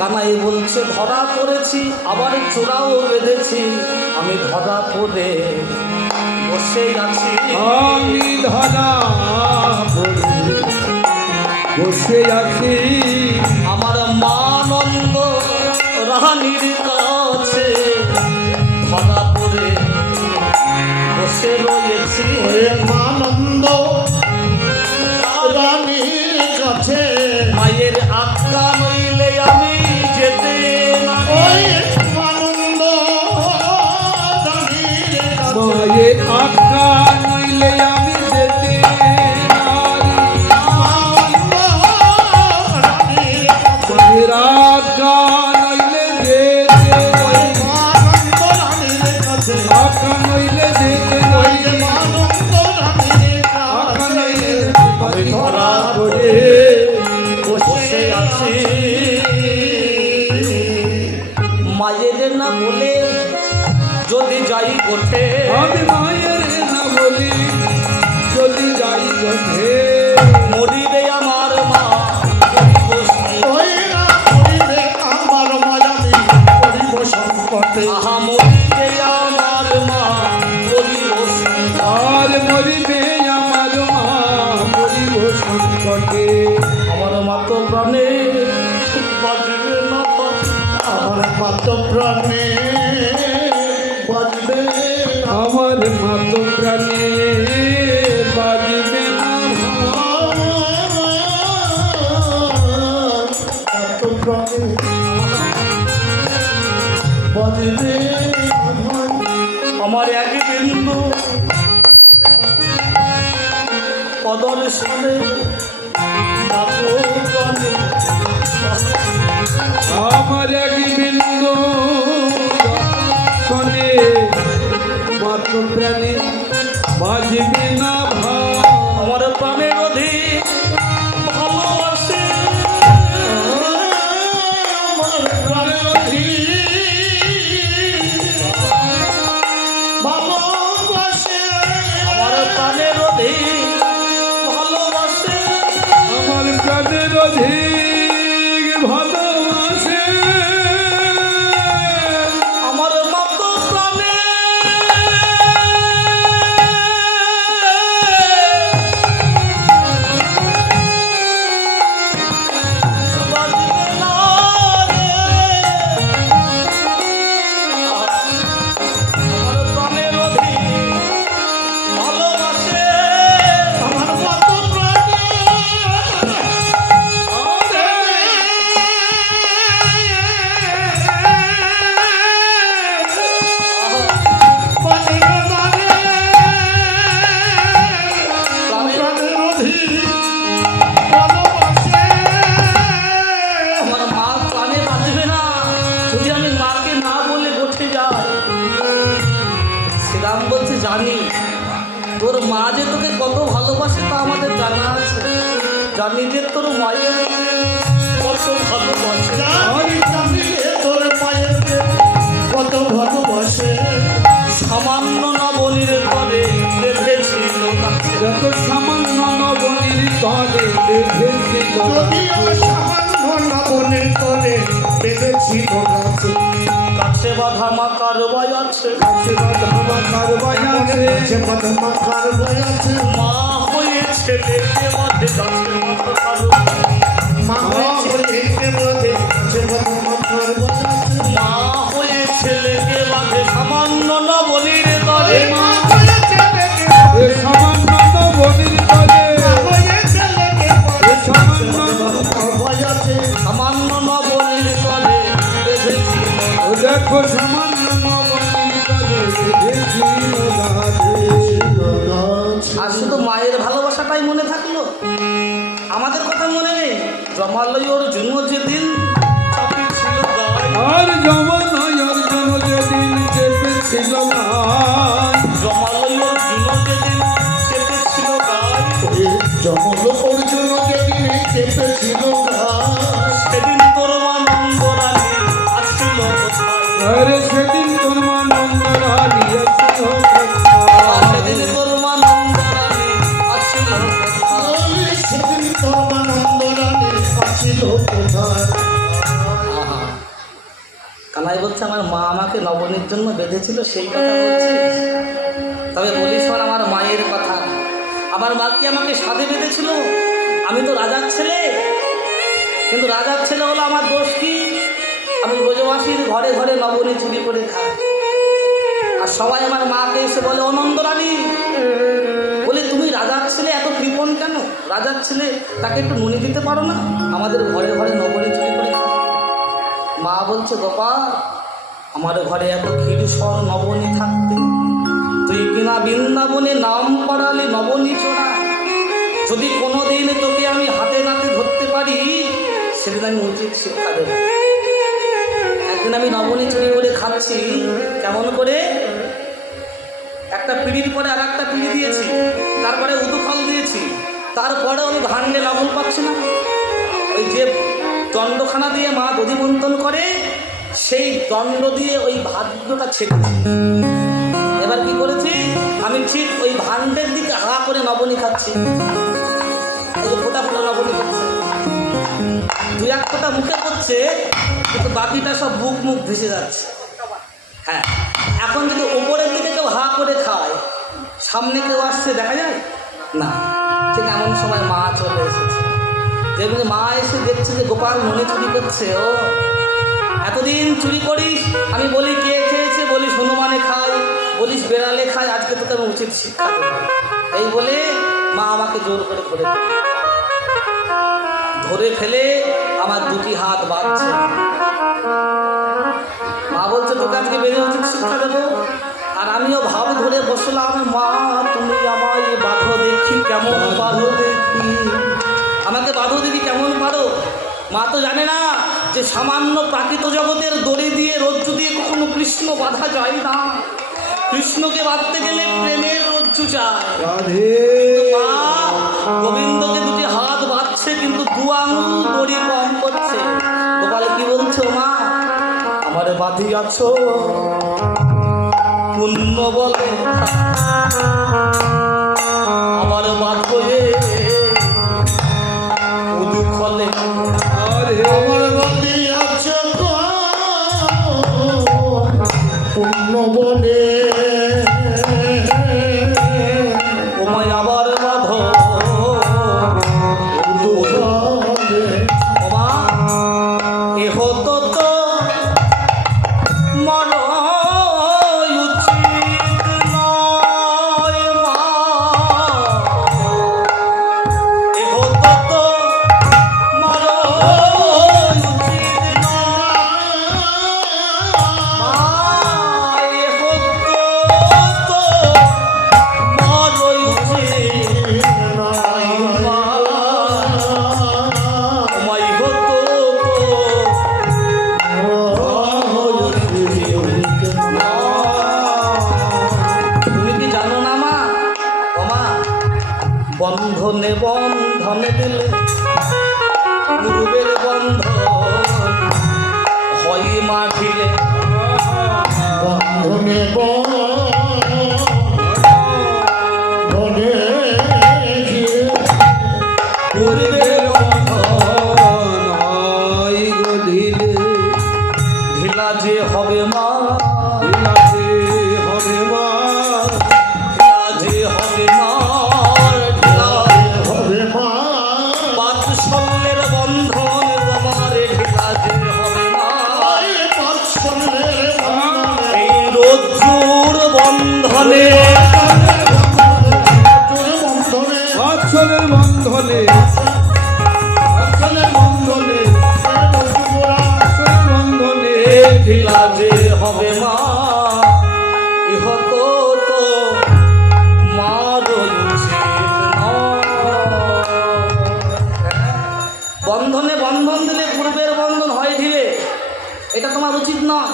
কানাই বলছে ধরা পড়েছি, আবার চোরাও বেঁধেছি, আমি ধরা পড়ে বসে আছি, আমি ধরা পড়ে বসে আছি, আমার মানন্দ রানীর কাছে ধরা পড়ে বসে রয়েছি, মানন্দ রানীর কাছে মায়ের আজ্ঞা নইলে আমি যেতে না, মানন্দ রানীর কাছে মায়ের আজ্ঞা নইলে আমি যেতে মানন্দ রানীর কাছে মায়ের আজ্ঞা নইলে যেতে মানন্দ রানীর কাছে আজ্ঞা নইলে যেতে মানন্দ রানীর কাছে আমি ধরা পড়ে বসে আছি, মায়ের না বলে যদি যাই গোঠে, আমি মায়ের না বলি যদি যাই গোঠে, মরিবে আমার মা ওই না করিবে আমার মায়ামি করিব সংকটে, আহা মরিবে আমার মা করিব আর মরিবে আমার মা মরিব সংকটে, আমার মা তো প্রাণে বাজবে না, আমার পাত্র প্রাণে বাজবে আমার মাত প্রাণে বাজবে না, পাত্র প্রাণে বাজবে আমার এক বিন্দু প্রদর্শনে আমার এক বিন্দু শোনে মাত্র প্রাণে বাজবে না ভাই, আমার প্রাণের অধিক ভালোবাসে, আমার প্রাণে যদি আমি মাকে না বলে বসে যাই, শ্রীরাম বলছে জানি তোর মা যে তোকে কত ভালোবাসে তা আমাদের জানা আছে, জানি যে তোর মায়ের কত ভালোবাসে। জানি জানি রে তোর মায়ের কত ভালোবাসে। সামান্য নবনীর ঘরে বেঁধেছিল কাছে, যত সামান্য নবনীর তলে বেঁধেছিল যদিও সামান্য নবনের তলে বেঁধেছিল গাছে। কাছে বাঁধা মা কারবাই আছে, কাছে বাঁধা কারবাই আছে, কাছে বাঁধা মা কারবাই আছে। মা হয়ে ছেলেকে বাঁধে গাছে মাথা কারো, মা হয়ে কে বাঁধে কাছে বাঁধা মা কারবাই আছে। মা হয়ে ছেলেকে বাঁধে সামান্য নবনীর তলে। মা হয়ে ছেলেকে এ সামান্য নবনীর তলে, মা হয়ে ছেলেকে বাঁধে কাছে বাঁধা মা কারবাই আছে। সামান্য নবনীর তলে বেঁধেছিল। ও দেখো সামান্য নবনীর তলে বেঁধেছিল গাছে। আর শুধু মায়ের ভালোবাসাটাই মনে থাকলো, আমাদের কথা মনে নেই। জমালয়র জন্য যেদিন চাপিয়েছিল গায়ে, আর জমানায় অর্জন যেদিন চেপেছিল না, জমালয়র জন্য যেদিন চেপেছিল গায়ে, জমল অর্জুন যেদিন চেপেছিল গাছ। সেদিন তোর মা নন্দরানী আসছিল কোথায়? আরে সেদিন তোর মা নন্দরানী আসিল আর সেদিন তোর মা নন্দরানী আসছিল কোথায়? বলি সেদিন ধর্মানন্দ রানী আসিল কোথায়? আহা, কানাই বলছে আমার মা আমাকে নবনীর জন্য বেঁধেছিল সেই কথা বলছি। তবে বলিস শোন আমার মায়ের কথা, আমার মা কি আমাকে সাধে বেঁধেছিল? আমি তো রাজার ছেলে, কিন্তু রাজার ছেলে হলো আমার দোষ কি? আমি ব্রজবাসীর ঘরে ঘরে নবনী চুরি করে খাই, আর সবাই আমার মাকে এসে বলে অনন্দরানী, বলে তুমি রাজার ছেলে এত কৃপণ কেন? রাজার ছেলে তাকে একটু নুনি দিতে পারো না? আমাদের ঘরে ঘরে নবনী চুরি করে খায়। মা বলছে গোপাল, আমার ঘরে এত ক্ষীরসর নবনী থাকতে তুই কিনা বৃন্দাবনে নাম পড়ালে নবনী চোরা। যদি কোনোদিন তোকে আমি হাতে নাতে ধরতে পারি সেদিন আমি উচিত শিক্ষা দেব। একদিন আমি নবনী চুরি করে খাচ্ছি, কেমন করে? একটা পিঁড়ির পরে আর একটা পিঁড়ি দিয়েছি, তারপরে উদু ফল দিয়েছি, তারপরে আমি ভান্ডে লাবল পাচ্ছি না। ওই যে দণ্ডখানা দিয়ে মা দধি মন্থন করে, সেই দণ্ড দিয়ে ওই ভাদ্যটা ছেড়েছি। এবার কি করেছি, আমি ঠিক ওই ভান্ডের দিকে হা করে নবনী খাচ্ছি, এই যে ফোটা ফোটা নবনী খাচ্ছে, দুই এক ফোঁটা মুখে পড়ছে, কিন্তু বাকিটা সব বুক মুখ ভেসে যাচ্ছে। হ্যাঁ, এখন যদি ওপরের দিকে কেউ হা করে খায়, সামনে কেউ আসছে দেখা যায় না। ঠিক এমন সময় মা চলে এসেছে, যেমনি মা এসে দেখছে যে গোপাল মনে চুরি করছে। ও এতদিন চুরি করিস, আমি বলি কে খেয়েছে, বলিস হনুমানে খায়, বলিস বেড়ালে খায়, আজকে তোকে আমি উচিত শিক্ষা দেব। এই বলে মা আমাকে জোর করে ধরে ফেলে আমার দুটি হাত বাঁধছে। মা বলছে তোকে আজকে বেড়ে উচিত শিক্ষা দেবো। আর আমিও ভাব ধরে বসলাম, মা তুমি আমায় বাঁধো দেখি কেমন বাঁধো দেখি, আমাকে বাঁধো দেখি কেমন পারো। মা তো জানে না যে সামান্য প্রাকৃত জগতের দড়ি দিয়ে রজ্জু দিয়ে কখনো কৃষ্ণ বাঁধা যায় না। কৃষ্ণকে বাঁধতে গেলে প্রেমের রজ্জু চায়। কিন্তু মা গোবিন্দকে দুটি হাত বাঁধছে, কিন্তু দু আঙুল দড়ি কম করছে। গোপাল কি বলছো মা, আমার বাঁধিয়াছ পুণ্য বলে, আমার বাঁধবে উদু ফলে। আমার বাদি আছে পূর্ণ বলে, ওমায় আবার বাঁধ দুঃখে ওমা, এ হতো তো মন উচিত নয় মা, বন্ধনে বন্ধনে দিলে পূর্বের বন্ধন হয় মাঠিলে বন্ধনে বন্ধনে পূর্বের বন্ধন নয় গো ঢিলে ঢিলা যে হবে মা বিলাসে হবে মা ঢিলা যে হবে মা ঢিলা হবে মা বাৎসল্যের বন্ধন তোমার ঢিলা যে হবে মা বাৎসল্যের বন্ধনে এই রজ্জুর বন্ধনে বন্ধনে বাৎসলের বন্ধনে বাৎসলের বন্ধনে বাৎসলের বন্ধনে ঢিলা যে হবে মা ইহত তো মার বন্ধনে বন্ধন দিলে পূর্বের বন্ধন হয় ঢিলে, এটা তোমার উচিত নয়।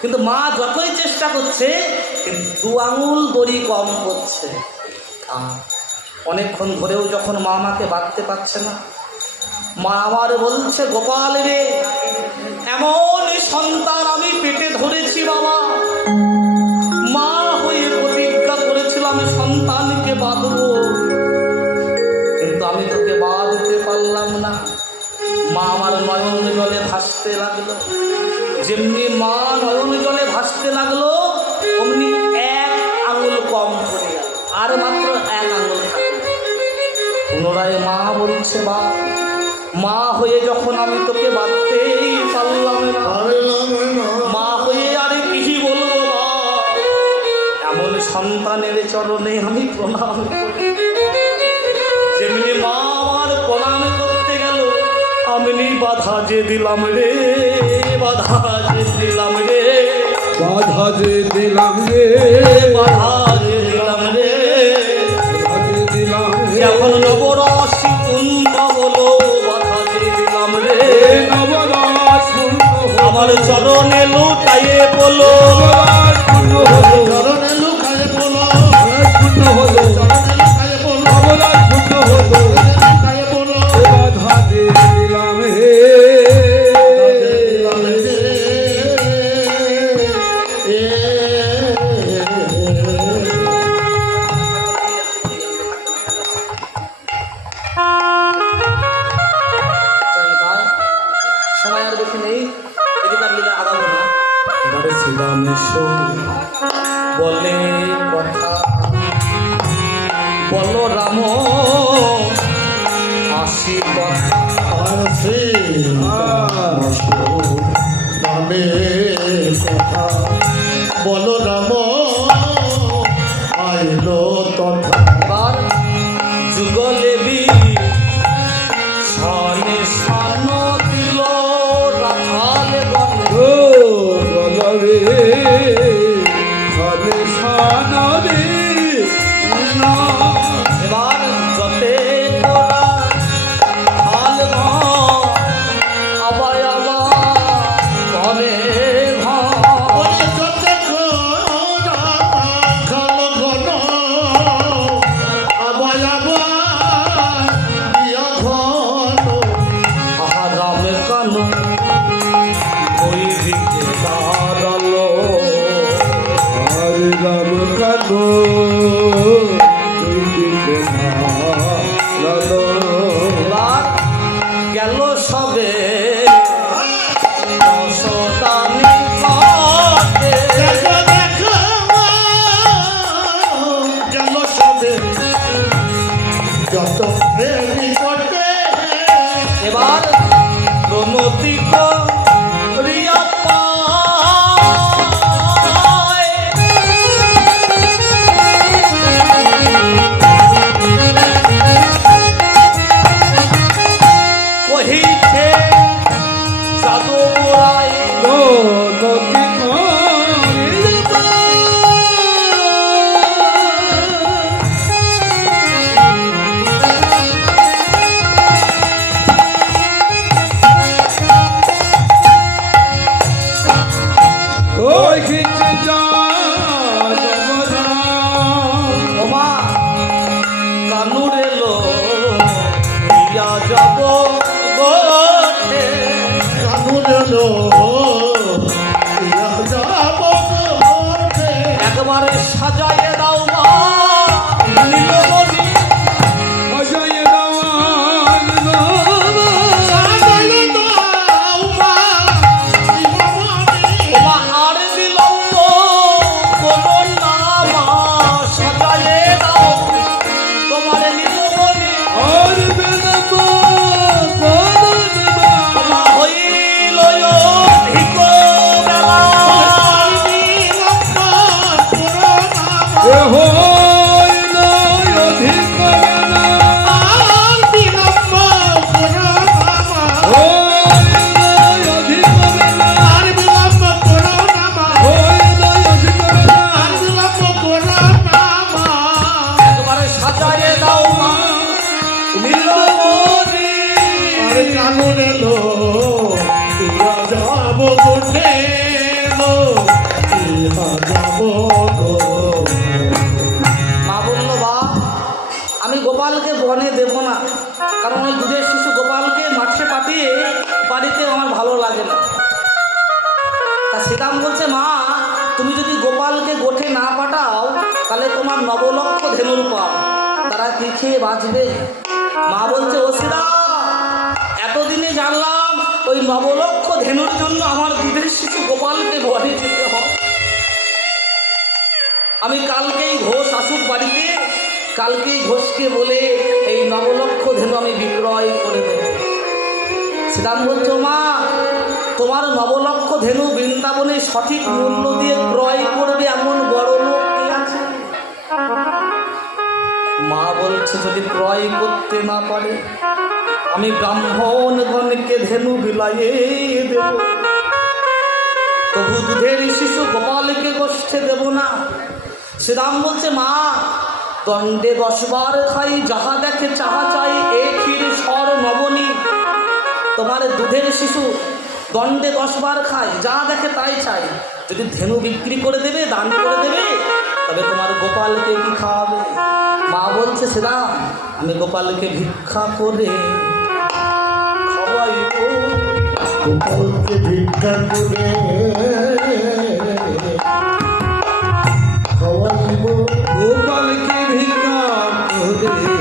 কিন্তু মা যতই চেষ্টা করছে কিন্তু 2 আঙুল দড়ি কম করছে। অনেকক্ষণ ধরেও যখন মা আমাকে বাঁধতে পারছে না, মা আমার বলছে গোপাল রে, এমন সন্তান আমি পেটে ধরেছি বাবা, মা হয়ে প্রতিজ্ঞা করেছিলাম সন্তানকে বাঁধবো, কিন্তু আমি তোকে বাঁধতে পারলাম না। মা আমার নয়ন জলে ভাসতে লাগলো, যেমনি মা নয়ন জলে ভাসতে লাগলো অমনি 1 আঙুল কম পড়ে গেল, আর মাত্র 1 আঙুল থাকলো। পুনরায় মা বলছে বা মা হয়ে যখন আমি তোকে বাঁধতেই পারলাম না, মা হয়ে আরে কি বলবো মা, এমন সন্তানের চরণে আমি প্রণাম করি। যেমনি মা আমার প্রণাম করতে গেল আমি বাধা যে দিলাম রে, বাধা যে দিলাম রে, বাধা যে দিলাম রে বাধা যে দিলাম রে, বাধা যে দিলাম রে এখন নবরসি কুন্দ বলো বাধা যে দিলাম রে, নবদাস পূর্ণ হলো আমার চরণে লুটাইয়ে বলো নবদাস পূর্ণ হলো চরণে লুকায়ে বলো নবদাস পূর্ণ হলো চরণে লুকায়ে বলো নবদাস পূর্ণ হলো লুকায়ে বলো বাধা যে দিলাম হে সময় আর বেশি নেই, এদিকে আর লিলে আগাবো না। এবারে শ্রীরাম বলে কথা বলো রাম আসি কথা, আর শ্রী নামে কথা বলো রাম আইলো তথা এবার যুগলেবি সনে সন দিল রাখাল গণ, ও বলবে খানে সানবে না এবার যতে তোরা হাল আবার আবার এ হইল অধিক হবে না, আর বিলম্ব করো না মা। হইল অধিক হবে না, আর বিলম্ব করো না মা। হইল অধিক হবে না। আর বিলম্ব করো না মা। একবারে সাজাইয়ে দাও মা নীলমণি। আর কানুন এলো ইয়া যাব কোটে এলো ইয়া যাব গো। মা বলল বা আমি গোপালকে বনে দেব না, কারণ ওই দুধের শিশু গোপালকে মাঠে পাঠিয়ে বাড়িতে আমার ভালো লাগে না। তা শ্রীরাম বলছে মা তুমি যদি গোপালকে গোঠে না পাঠাও তাহলে তোমার নবলক্ষ ধেনুর পাও, তারা কি খেয়ে বাঁচবে? মা বলছে ও শ্রীরাম এতদিনে জানলাম ওই নবলক্ষ ধেনুর জন্য আমার দুধের শিশু গোপালকে বনে যেতে হয়। আমি কালকেই ঘোষ আসুক বাড়িতে, কালকেই ঘোষকে বলে এই নবলক্ষ ধেনু আমি বিক্রয় করে দেব। শ্রীরাম বলছো মা তোমার নবলক্ষ ধেনু বৃন্দাবনে সঠিক মূল্য দিয়ে ক্রয় করবে এমন বড় লোক কে আছে? মা বলছে যদি ক্রয় করতে না পারে আমি ব্রাহ্মণগণকে ধেনু বিলাইয়ে দেব, তবু দুধের শিশু গোপালকে গোষ্ঠে দেব না। শ্রীরাম বলছে মা দণ্ডে 10 বার খাই যাহা দেখে চাহা চাই এ ক্ষীর স্বর নবনী। তোমার দুধের শিশু দণ্ডে 10 বার খায় যা দেখে তাই চাই, যদি ধেনু বিক্রি করে দেবে দান করে দেবে তবে তোমার গোপালকে কি খাওয়াবে? মা বলছে শ্রীরাম আমি গোপালকে ভিক্ষা করে খাওয়াইব। গোপালকে ভিক্ষা করে খাওয়াইব। গোপালকে ভিক্ষা করে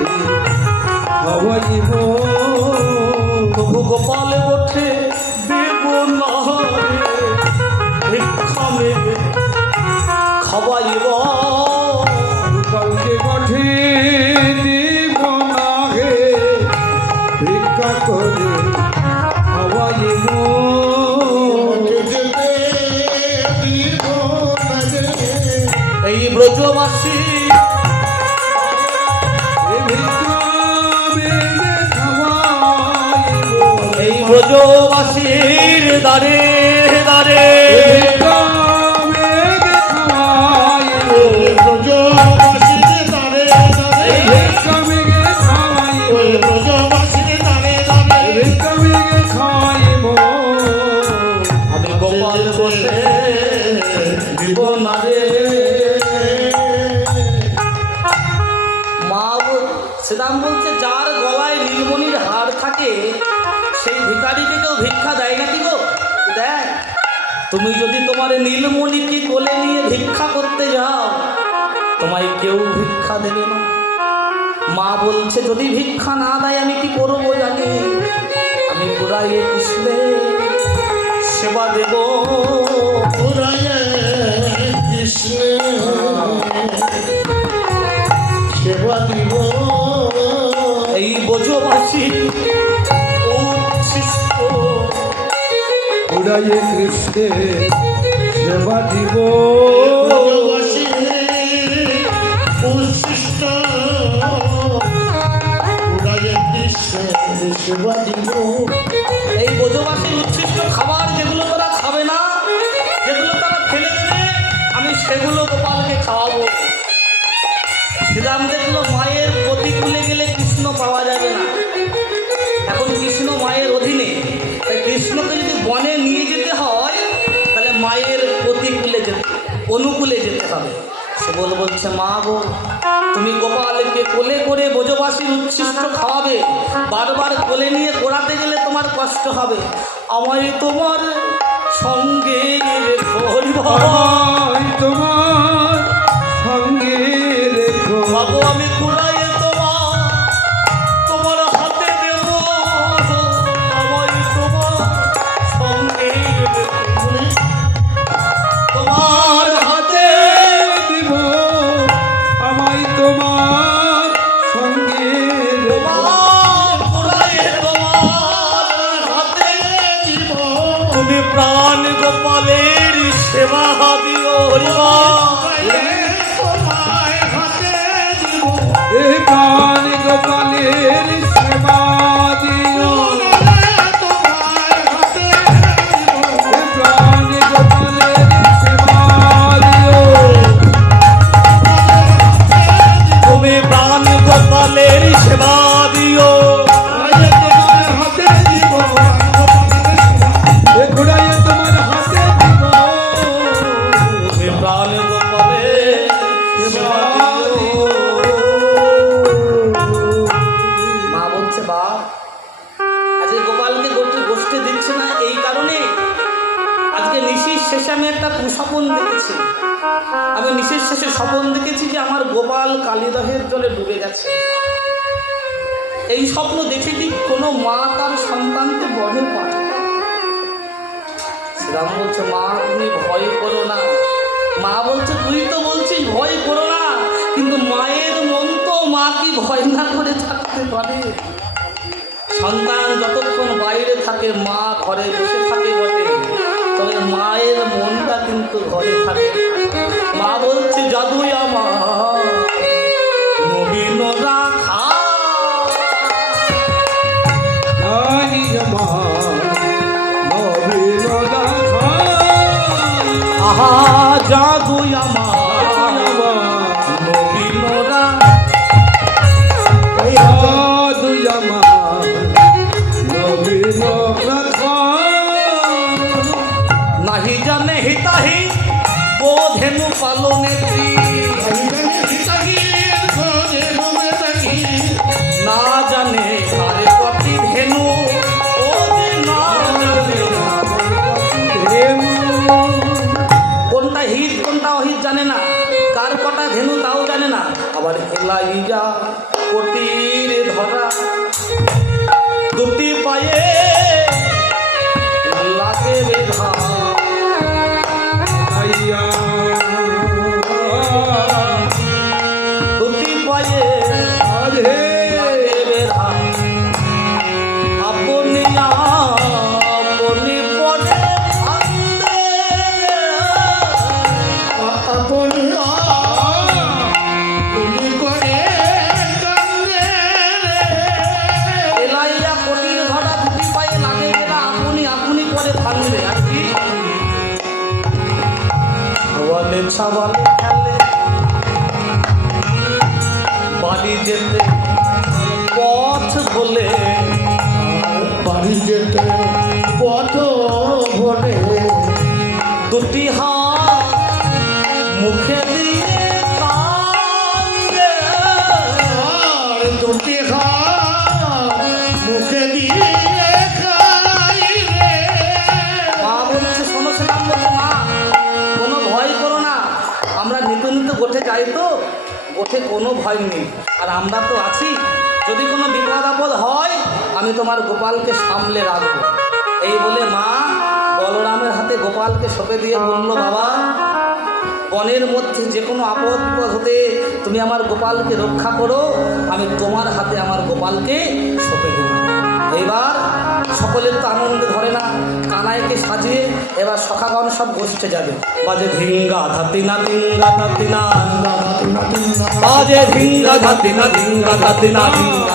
খাওয়াইব। তবু গোপাল ওঠে দেব না ভিক্ষা মেরে খাওয়াইব। গোপালকে গঠে দিব না হে ভিক্ষা করে খাওয়াইব। যেতে দিব না রে। এই ব্রজবাসী এ ভিক্ষা মেরে খাওয়াইব। এই ব্রজবাসীর দ্বারে দ্বারে ভিক্ষা মেরে খাওয়াইব। ব্রজবাসীর দ্বারে দ্বারে। ভিক্ষা মেরে খাওয়াইব। ওই ব্রজবাসীর দ্বারে দ্বারে। ভিক্ষা মেরে খাওয়াইব। আমি গোপাল বসে দিব না রে। মা শ্রীরাম বলছে যার গলায় নীলমণির হার থাকে সেই ভিখারিকে কেউ ভিক্ষা দেয় নাকি গো? দেয়। তুমি যদি তোমার নীলমণিকে কোলে নিয়ে ভিক্ষা করতে যাও তোমায় কেউ ভিক্ষা দেবে না। মা বলছে যদি ভিক্ষা না দেয় আমি কি করবো জানি? আমি পুরাইয়ে কৃষ্ণের সেবা দেব। পুরায়ে কৃষ্ণ সেবা দিব। এই ব্রজবাসী উচ্ছিষ্ট উড়াইয়ে কৃষ্ণে সেবা দিব। ব্রজবাসীর উচ্ছিষ্ট পুরায়ে কৃষ্ণ সেবা দিব। এই ব্রজবাসীর উচ্ছিষ্ট খাবার যেগুলো তারা খাবে না, যেগুলো তারা ফেলে দেবে, আমি সেগুলো গোপালকে খাওয়াবো। শ্রীরাম দেখলো মায়ের প্রতিকূলে গেলে কৃষ্ণ পাওয়া যাবে না, এখন কৃষ্ণ মায়ের অধীনে, তাই কৃষ্ণকে যদি বনে নিয়ে যেতে হয় তাহলে মায়ের প্রতিকূলে যেতে অনুকূলে যেতে হবে। সে বলছে মা গো তুমি গোপালকে কোলে করে ব্রজবাসীর উচ্ছিষ্ট খাওয়াবে, বারবার কোলে নিয়ে কোড়াতে গেলে তোমার কষ্ট হবে, আমায় তোমার সঙ্গে রেখো। আমায় তোমার সঙ্গে রেখো। বাবু আমি কুড়াইয়ে তোমার হাতে দেব, আমায় তোমার সঙ্গে রেখো। তোমার হাতে দিব আমায় তোমার সঙ্গে রেখো। তুমি প্রাণ গোপালের সেবা দিও হরিবা। তোমার আজকে নিশির শেষে আমি একটা কুস্বপন দেখেছি। আমি নিশির শেষে স্বপন দেখেছি যে আমার গোপাল কালিদাহের জলে ডুবে গেছে। এই স্বপ্ন দেখে কি কোনো মা তার সন্তানকে বনে পাঠায়? শ্রীরাম বলছে, মা তুমি ভয় করো না। মা বলছে, তুই তো বলছিস ভয় করো না, কিন্তু মায়ের মন তো মা কি ভয় না করে থাকতে পারে? সন্তান যতক্ষণ বাইরে থাকে মা ঘরে বসে থাকে বটে, তবে মায়ের মনটা কিন্তু ঘরে থাকে। মা বলছে, জাদুই আমার নবীন রাখা, জানি আমার নবীন রাখা, আহা জাদুই আমার নবীন রাখা। জাদুই আমার নবীন রাখা। নাহি জানে হিতাহি বোধেনু পালনে না জানে কারে কটি ধেনু, ও যে না জানে কোনটা হিত কোনটা অহিত জানে না, কার কটা ধেনু তাও জানে না। আবার এলাইজা কোটির ধরা দুটি পায়ে লাগে বেধা, আইয়া দুটি পায়ে আরে লাগে বেধা। আপনি আপনি পরে ভান্দে, এলাইয়া কোটির ধরা দুটি পায়ে লাগে বেধা, আপনি আপনি পরে ভান্দে। আর কি ছাওয়ালে ছাওয়ালে খেলে বাড়ি যেতে পথ বলে, বাড়ি যেতে পথ ভরে দুটি হাত মুখে দিয়ে কান্দে। আর দুটি হাত মুখে দিয়ে খাই রে। মা বলছে, শোনো সেলাম বলছে, মা কোনো ভয় করো না, আমরা নিতে নিতে গোঠে যাই তো, গোঠে কোনো ভয় নেই, আর আমরা তো আছি। যদি কোনো বিপদ আপদ হয় আমি তোমার গোপালকে সামলে রাখবো। এই বলে মা বলরামের হাতে গোপালকে সঁপে দিয়ে বলল, বাবা বনের মধ্যে যে কোনো আপদ বিপদ হতে তুমি আমার গোপালকে রক্ষা করো, আমি তোমার হাতে আমার গোপালকে সঁপে দেব। এবার সকলের তো আনন্দ ধরে না, কানাইকে সাজিয়ে এবার সখাগণ সব গোষ্ঠে যাবে। বাজে ধিঙ্গা ধাতিনা ধিঙ্গা ধাতিনা, বাজে ধিঙ্গা ধাতিনা ধিঙ্গা ধাতিনা ধিঙ্গা